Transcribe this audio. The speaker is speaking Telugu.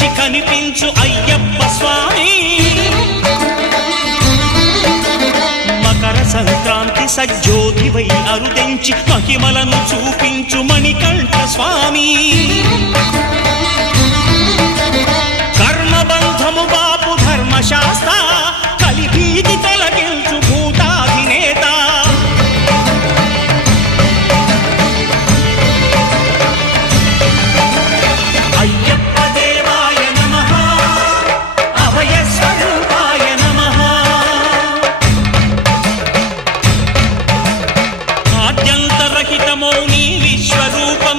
మించి కనిపించు అయ్యప్ప స్వామి మకర సంక్రాంతి సజ్జోతివై అరుదెంచి మహిమలను చూపించు మణికంఠ స్వామి కర్మబంధము బాపు ధర్మశాస్త్ర కలిభీతి తొలగించు భూతాధినేత అయ్యప్ప దేవాయ నమః అభయ స్వరూపాయ నమః ఆద్యంతరహితమౌ నీ విశ్వరూపం